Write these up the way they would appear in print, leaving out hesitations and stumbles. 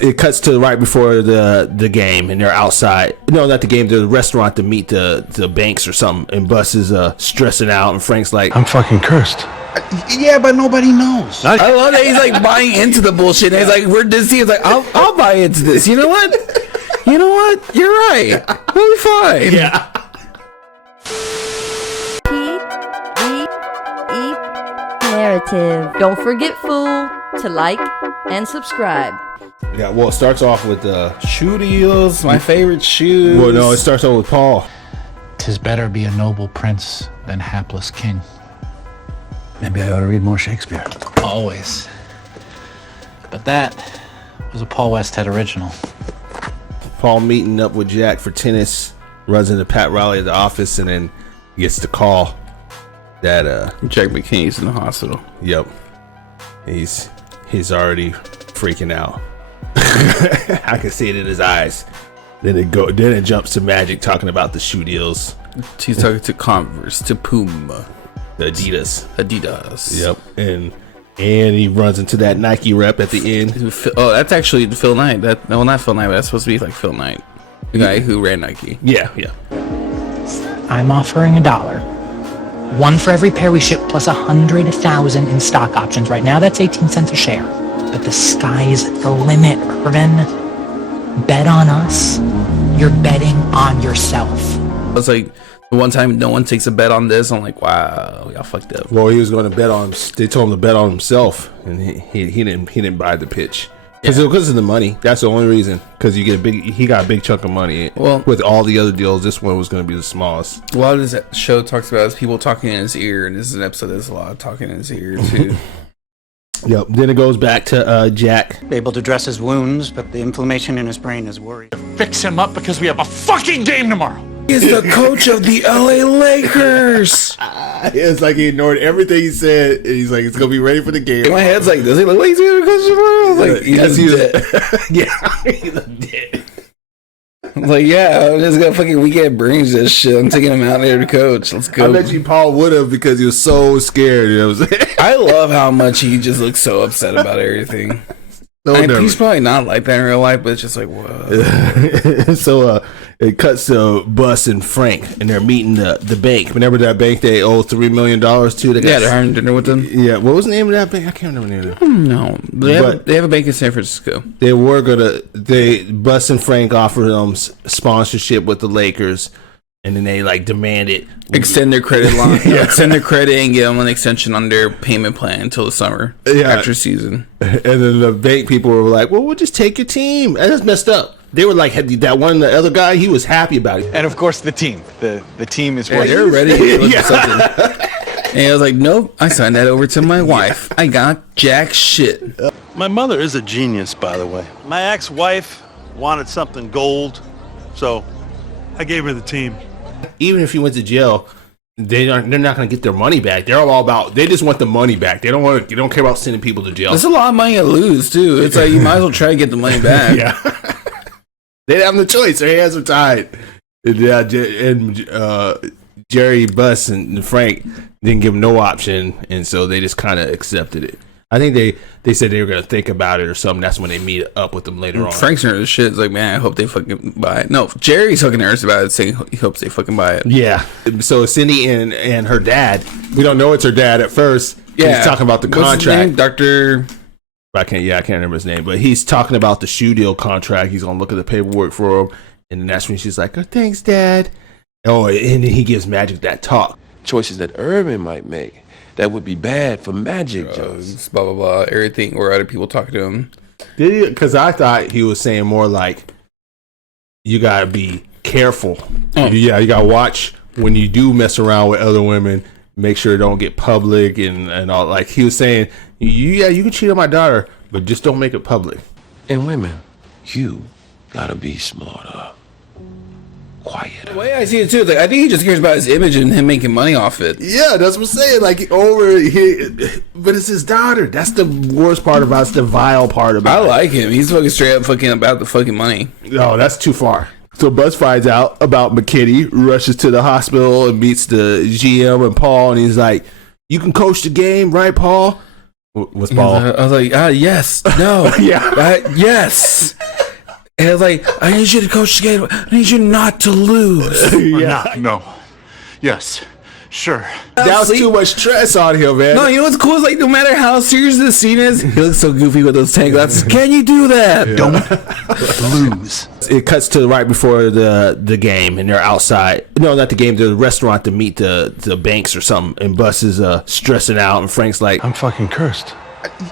It cuts to right before the game, and they're outside. No, not the game. The restaurant to meet the banks or something. And Bus is stressing out, and Frank's like, "I'm fucking cursed." Yeah, but nobody knows. I love that he's like buying into the bullshit. And he's like, "We're Disney." He's like, "I'll buy into this." You know what? You know what? You're right. We'll be fine. Yeah. Narrative. Don't forget, fool, to like and subscribe. Yeah. Well, it starts off with Shoe deals, my favorite shoes. Well, no, it starts off with Paul. "'Tis better be a noble prince than hapless king." Maybe I ought to read more Shakespeare. Always. But that was a Paul Westhead original. Paul meeting up with Jack for tennis, runs into Pat Riley at the office, and then gets the call that Jack McKinney's in the hospital. Yep. He's already freaking out. I can see it in his eyes. Then it jumps to Magic talking about the shoe deals. He's talking to Converse, to Puma, the Adidas. Yep. And he runs into that Nike rep at the end. Oh, that's actually Phil Knight. No, not Phil Knight, but that's supposed to be like Phil Knight, the guy who ran Nike. Yeah. I'm offering $1. One for every pair we ship, plus 100,000 in stock options. Right now, that's 18 cents a share. But the sky's the limit, Irvin. Bet on us. You're betting on yourself. I was like, the one time no one takes a bet on this, I'm like, wow, y'all fucked up. Well, he was going to bet on. They told him to bet on himself, and he didn't buy the pitch because of the money. That's the only reason. Because he got a big chunk of money. Well, with all the other deals, this one was going to be the smallest. A lot of this show talks about is people talking in his ear, and this is an episode that's a lot of talking in his ear too. Yep. Then it goes back to Jack. Able to dress his wounds, but the inflammation in his brain is worried. Fix him up because we have a fucking game tomorrow. He's the coach of the LA Lakers. It's like he ignored everything he said. And he's like, it's gonna be ready for the game. In my head's like, does he look like he's gonna coach tomorrow? Like, he's dead. Yeah, he's dead. Like, yeah, I'm just gonna fucking weekend brings this shit. I'm taking him out there to coach. Let's go. I bet you Paul would have because he was so scared. You know what I'm saying? I love how much he just looks so upset about everything. He's probably not like that in real life, but it's just like, whoa. So it cuts to Bus and Frank, and they're meeting the bank. Remember that bank they owe $3 million to? They're having dinner with them. Yeah, what was the name of that bank? I can't remember the name of it. No, they have a bank in San Francisco. They were Bus and Frank offered them sponsorship with the Lakers. And then they like demanded extend their credit line, extend their credit, and get them an extension on their payment plan until the summer after season. And then the bank people were like, "Well, we'll just take your team." And that's messed up. They were like, that one, the other guy, he was happy about it. And of course, the team. The team is working. They're ready to look at something. And I was like, "Nope, I signed that over to my wife. I got jack shit." My mother is a genius, by the way. My ex-wife wanted something gold, so I gave her the team. Even if you went to jail, they're not going to get their money back. They're all about, they just want the money back. They don't care about sending people to jail. There's a lot of money to lose too. It's like you might as well try to get the money back. Yeah. They didn't have the choice. Their hands were tied. And Jerry, Bus, and Frank didn't give them no option, and so they just kind of accepted it. I think they said they were going to think about it or something. That's when they meet up with them later on. Frank's nervous shit. It's like, man, I hope they fucking buy it. No, Jerry's fucking nervous about it, saying he hopes they fucking buy it. Yeah. So Cindy and her dad, we don't know it's her dad at first. Yeah. He's talking about the contract. Dr. I can't remember his name, but he's talking about the shoe deal contract. He's going to look at the paperwork for him. And then that's when she's like, "Oh, thanks, Dad." Oh, and then he gives Magic that talk. Choices that Irvin might make that would be bad for Magic, drugs, blah blah blah, everything, or other people talking to him. Did he? Because I thought he was saying more like, you gotta be careful. Yeah, you gotta watch when you do mess around with other women. Make sure it don't get public and all. Like he was saying, you can cheat on my daughter, but just don't make it public. And women, you gotta be smarter. Quiet. The way I see it too, like I think he just cares about his image and him making money off it. Yeah, that's what I'm saying. Like but it's his daughter. That's the worst part about it. It's the vile part about it. I like him. He's fucking straight up fucking about the fucking money. No, that's too far. So Buzz finds out about McKinney, rushes to the hospital and meets the GM and Paul, and he's like, "You can coach the game, right, Paul?" Was Paul? I was like, yes, no, yes. And I was like, I need you to coach the game. I need you not to lose. No. Yes. Sure. That was too much stress on him, man. No, you know what's cool is like no matter how serious the scene is, he looks so goofy with those tank glasses. Can you do that? Yeah. Don't lose. It cuts to right before the game, and they're outside. No, not the game. The restaurant to meet the banks or something. And Bus is stressing out, and Frank's like, I'm fucking cursed.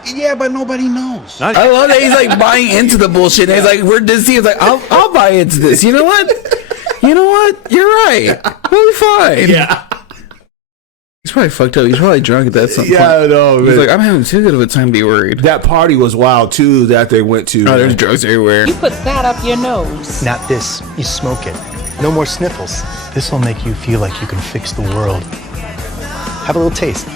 Yeah, but nobody knows. I love that he's like buying into the bullshit. And he's like, we're Disney. He's like, I'll buy into this. You know what? You know what? You're right. We'll be fine. yeah. He's probably fucked up. He's probably drunk at that some point. Yeah, I know, man. He's like, I'm having too good of a time to be worried. That party was wild too that they went to. Oh, there's drugs everywhere. You put that up your nose. Not this. You smoke it. No more sniffles. This will make you feel like you can fix the world. Have a little taste.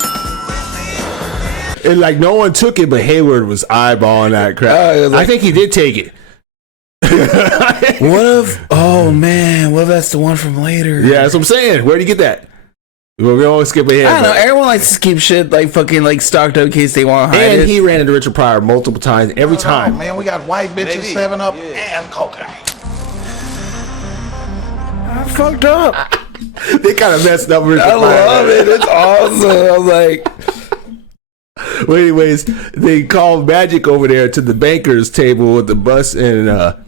And like no one took it, but Hayward was eyeballing that crap. I think he did take it. What if? Oh man, what if that's the one from later? Yeah, that's what I'm saying. Where'd you get that? Well, we always skip ahead. I don't know. Everyone likes to keep shit like fucking like stocked up in case they want to hide and it. he ran into Richard Pryor multiple times. Every time. Man, we got white bitches, 7-Up, and cocaine. I fucked up. They kind of messed up Richard Pryor. I love it. It's awesome. I was like. Well, anyways, they called Magic over there to the banker's table with the Bus, and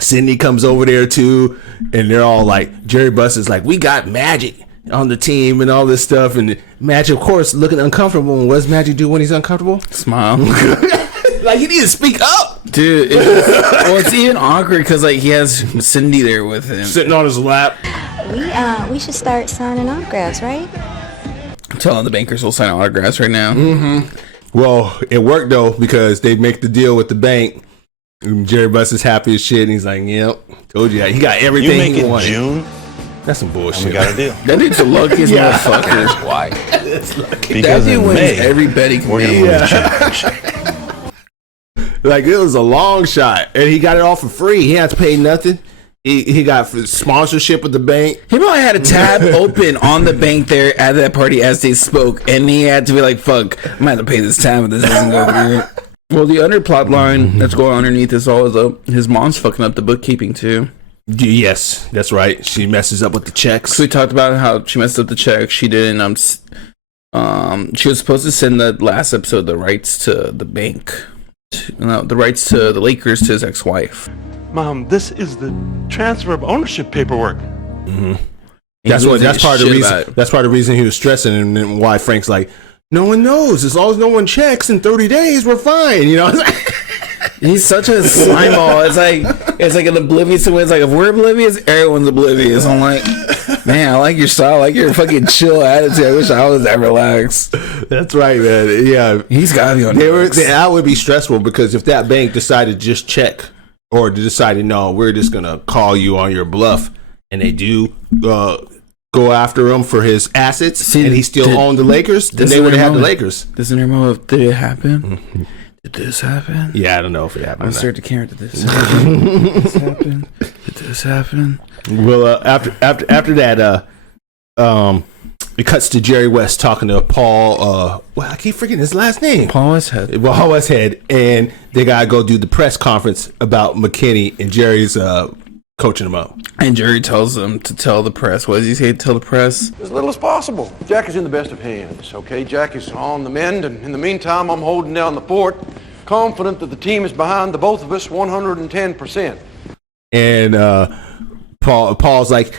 Cindy comes over there too, and they're all like, Jerry Bus is like, we got Magic on the team and all this stuff, and Magic, of course, looking uncomfortable. And what does Magic do when he's uncomfortable? Smile. Like, you need to speak up, dude. It's even awkward because like he has Cindy there with him, sitting on his lap. We should start signing autographs, right? I'm telling the bankers will sign autographs right now. Mm-hmm. Well, it worked though because they make the deal with the bank. And Jerry Bus is happy as shit, and he's like, "Yep, told you, he got everything You make he it wanted." June. That's some bullshit. We got a deal. That dude's the luckiest motherfucker. Why? Because that dude wins every bet he can we're gonna make. win the championship. Like, it was a long shot, and he got it all for free. He had to pay nothing. He got sponsorship with the bank. He probably had a tab open on the bank there at that party as they spoke, and he had to be like, "Fuck, I'm gonna have to pay this tab if this doesn't go through." Well, the underplot line that's going underneath is all his mom's fucking up the bookkeeping too. Yes, that's right. She messes up with the checks. So we talked about how she messed up the check. She didn't. She was supposed to send the last episode the rights to the bank, the rights to the Lakers to his ex-wife. Mom, this is the transfer of ownership paperwork. Mm-hmm. That's part of the reason. That's part of the reason he was stressing, and then why Frank's like, no one knows. As long as no one checks in 30 days, we're fine. You know. He's such a slime ball. It's like an oblivious to. It's like if we're oblivious, everyone's oblivious. I'm like, man, I like your style. I like your fucking chill attitude. I wish I was that relaxed. That's right, man. Yeah, he's got to be on. That would be stressful because if that bank decided to just check or decided no, we're just gonna call you on your bluff, and they do go after him for his assets, and he still owned the Lakers, then they would have had the Lakers. Doesn't remember if did it happen? Mm-hmm. Did this happen? Yeah, I don't know if it happened. I started to care. Did this happen? Did this happen? Did this happen? Well, after that, it cuts to Jerry West talking to Paul. Well, I keep forgetting his last name. Paul Westhead. Paul Westhead, and they gotta go do the press conference about McKinney, and Jerry's coaching him up. And Jerry tells them to tell the press. What does he say? Tell the press as little as possible. Jack is in the best of hands. Okay, Jack is on the mend, and in the meantime, I'm holding down the fort, confident that the team is behind the both of us 110%. And Paul's like,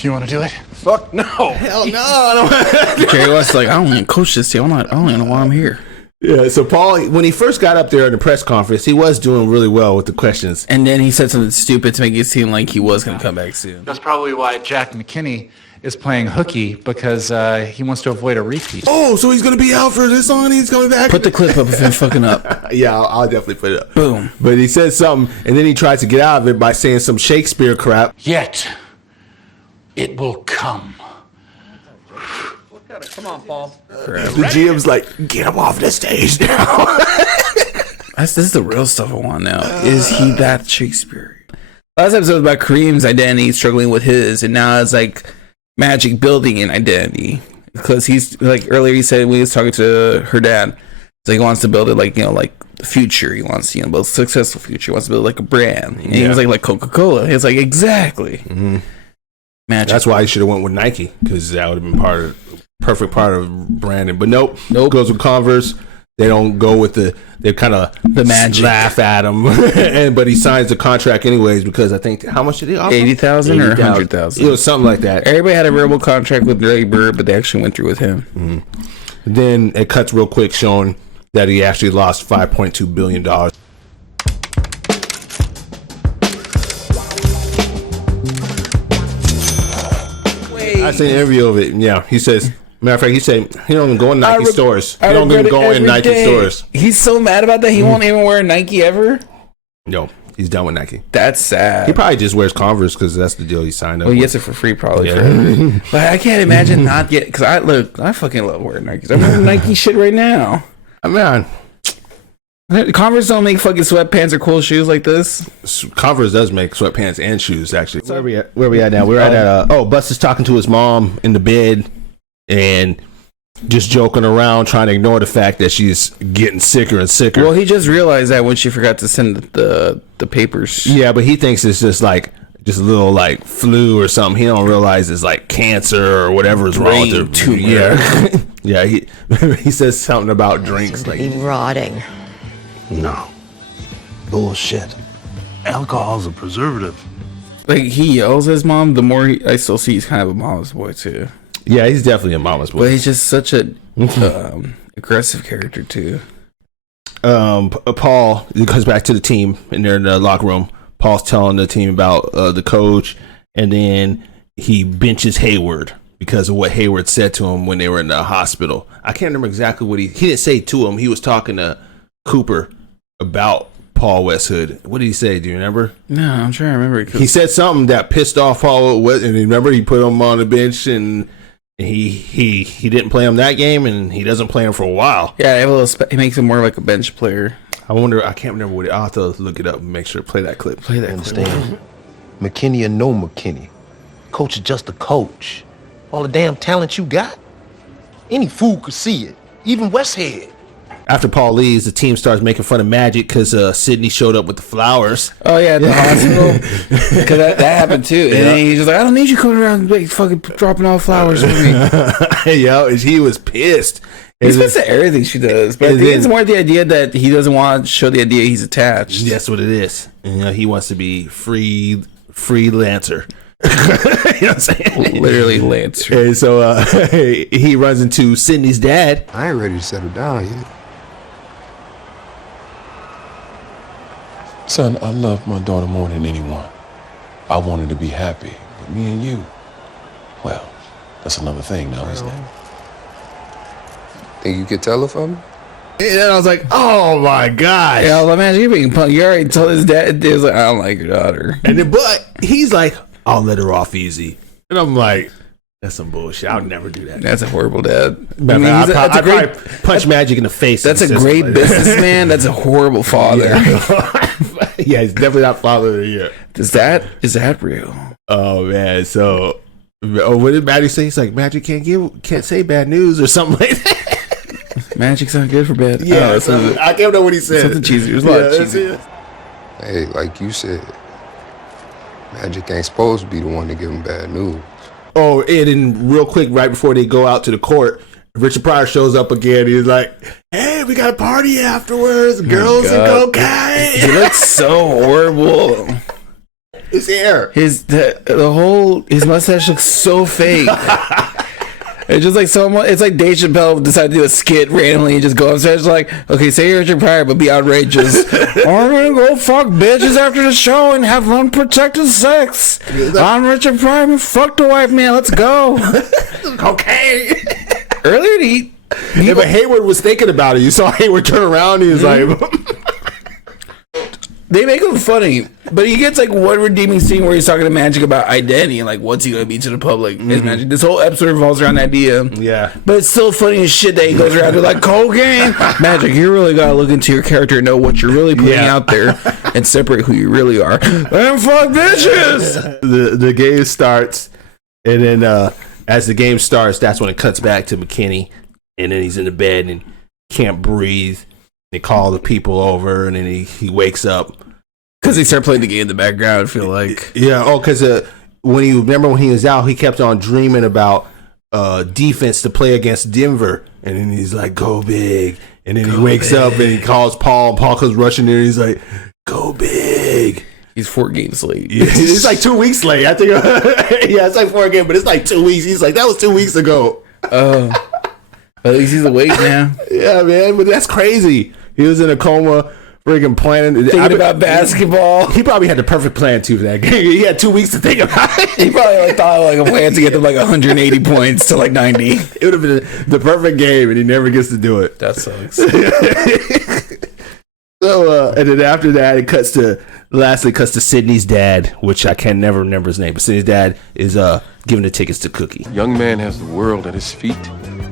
"You want to do it?" Fuck no. Hell no. I don't. Jerry West's like, I don't want to coach this team. I don't even know why I'm here. Yeah, so Paul, when he first got up there at the press conference, he was doing really well with the questions. And then he said something stupid to make it seem like he was going to come back soon. That's probably why Jack McKinney is playing hooky, because he wants to avoid a repeat. Oh, so he's going to be out for this one? He's coming back? Put the clip up of him fucking up. Yeah, I'll definitely put it up. Boom. But he said something, and then he tries to get out of it by saying some Shakespeare crap. Yet, it will come. Come on, Paul. The GM's like, get him off the stage now. This is the real stuff I want now. Is he that Shakespeare? Last episode was about Kareem's identity, struggling with his, and now it's like Magic building an identity. Because he's like earlier he said when he was talking to her dad, So he wants to build it like the future. He wants to build a successful future. He wants to build like a brand. And he was like Coca-Cola. It's like exactly. Magic. That's why he should have went with Nike, because that would have been perfect part of branding. But nope. Goes with Converse. They don't go with they kind of the magic, laugh at him, but he signs the contract anyways, because I think, how much did he offer? 80,000 or 100,000? It was something like that. Everybody had a verbal contract with Bird, but they actually went through with him. Then it cuts real quick, showing that he actually lost $5.2 billion. I seen an interview of it. Yeah, he says. Matter of fact, he said he don't even go in Nike stores. He don't even go in Nike stores. He's so mad about that. He won't even wear Nike ever. No, he's done with Nike. That's sad. He probably just wears Converse because that's the deal he signed up. Well, he with. gets it for free, probably. Yeah. But I can't imagine not getting. Because I fucking love wearing Nikes. I'm wearing Nike shit right now. Man, Converse don't make fucking sweatpants or cool shoes like this. Converse does make sweatpants and shoes, actually. So where we at now? We're at Buster's talking to his mom in the bed and just joking around, trying to ignore the fact that she's getting sicker and sicker. Well, he just realized that when she forgot to send the papers. Yeah, but he thinks it's just a little like flu or something. He don't realize it's like cancer or whatever is wrong with her. Tumor. Yeah, yeah. He says something about drinks like rotting. No. Bullshit. Alcohol's a preservative. Like, he yells at his mom, the more I still see he's kind of a mama's boy too. Yeah, he's definitely a mama's boy. But he's just such a aggressive character too. Paul, he comes back to the team and they're in the locker room. Paul's telling the team about the coach, and then he benches Hayward because of what Hayward said to him when they were in the hospital. I can't remember exactly what he didn't say to him. He was talking to Cooper about Paul Westhood. What did he say? Do you remember? No, I'm trying to remember. He said something that pissed off Paul Westhood, and remember he put him on the bench, and he didn't play him that game, and he doesn't play him for a while. Yeah, he makes him more like a bench player. I can't remember what I'll have to look it up and make sure to play that clip. Play that clip. McKinney or no McKinney, coach is just a coach. All the damn talent you got, any fool could see it, even Westhead. After Paul leaves, the team starts making fun of Magic because Sydney showed up with the flowers. Oh yeah, at the hospital. Because that happened too. And then he's just like, I don't need you coming around like fucking dropping off flowers for me. Yo, he was pissed. He's pissed at everything she does. But I think it's more the idea that he doesn't want to show the idea he's attached. That's what it is. And, he wants to be freelancer. You know what I'm saying? Literally Lancer. And so he runs into Sydney's dad. I ain't ready to settle down yet. Son, I love my daughter more than anyone. I want her to be happy. But me and you, well, that's another thing now, isn't it? Think you could tell her for me? And I was like, oh my gosh. Yeah, well, man, you're being punked. You already told his dad. He was like, I don't like your daughter. And then, but he's like, I'll let her off easy. And I'm like, that's some bullshit. I would never do that. That's a horrible dad. I'd probably punch Magic in the face. That's a great businessman. That's a horrible father. Yeah, he's definitely not father of the year. Is that real? Oh man. So what did Magic say? He's like, Magic can't say bad news or something like that. Magic's not good for bad. Yeah, I can't know what he said. Something cheesy. There's a lot of cheesy. Hey, like you said, Magic ain't supposed to be the one to give him bad news. Oh, and then real quick, right before they go out to the court, Richard Pryor shows up again. He's like, hey, we got a party afterwards. Girls and cocaine. He looks so horrible. His hair. His mustache looks so fake. It's just like it's like Dave Chappelle decided to do a skit randomly and just go upstairs like, okay, say you're Richard Pryor, but be outrageous. I'm gonna go fuck bitches after the show and have unprotected sex. I'm Richard Pryor and fuck the white man. Let's go. Cocaine. Earlier but Hayward was thinking about it. You saw Hayward turn around. He was like. They make him funny, but he gets like one redeeming scene where he's talking to Magic about identity and like what's he gonna be to the public. Is Magic. This whole episode revolves around that idea. Yeah, but it's still funny as shit that he goes around to like cocaine. Magic, you really gotta look into your character and know what you're really putting out there and separate who you really are. And fuck bitches. The game starts, and then as the game starts, that's when it cuts back to McKinney, and then he's in the bed and can't breathe. They call the people over, and then he wakes up because they start playing the game in the background. I feel like because when he was out, he kept on dreaming about defense to play against Denver, and then he's like, "Go big," and then he wakes up and he calls Paul, and Paul comes rushing there. He's like, "Go big." He's 4 games late. Yeah, it's like 2 weeks late. I think. Yeah, it's like 4 games, but it's like 2 weeks. He's like, that was 2 weeks ago. At least he's awake now. Yeah, man, but that's crazy. He was in a coma, freaking planning, thinking about basketball. He probably had the perfect plan too for that game. He had 2 weeks to think about it. He probably thought a plan to get them 180 points to 90. It would have been the perfect game, and he never gets to do it. That sucks. So, and then after that, lastly cuts to Sydney's dad, which I can never remember his name, but Sydney's dad is giving the tickets to Cookie. Young man has the world at his feet.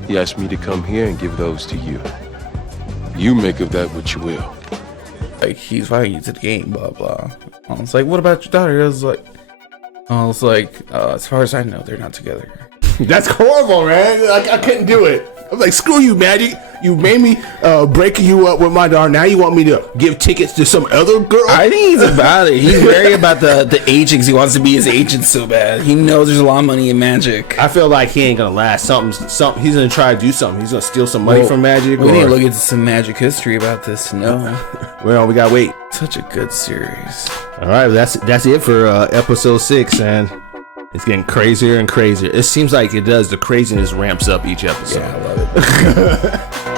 He asked me to come here and give those to you. You make of that what you will. He's inviting you to the game, blah blah. I was like, what about your daughter? I was like, as far as I know, they're not together. That's horrible, man. I couldn't do it. I was like, screw you, Magic. You made me break you up with my daughter. Now you want me to give tickets to some other girl? I think he's about it. He's very about the agent because he wants to be his agent so bad. He knows there's a lot of money in Magic. I feel like he ain't gonna last. Something. He's gonna try to do something. He's gonna steal some money from Magic. We need to look into some Magic history about this to know. Well, we gotta wait. Such a good series. All right, that's it for episode 6, and it's getting crazier and crazier. It seems like it does. The craziness ramps up each episode. Yeah, I love it.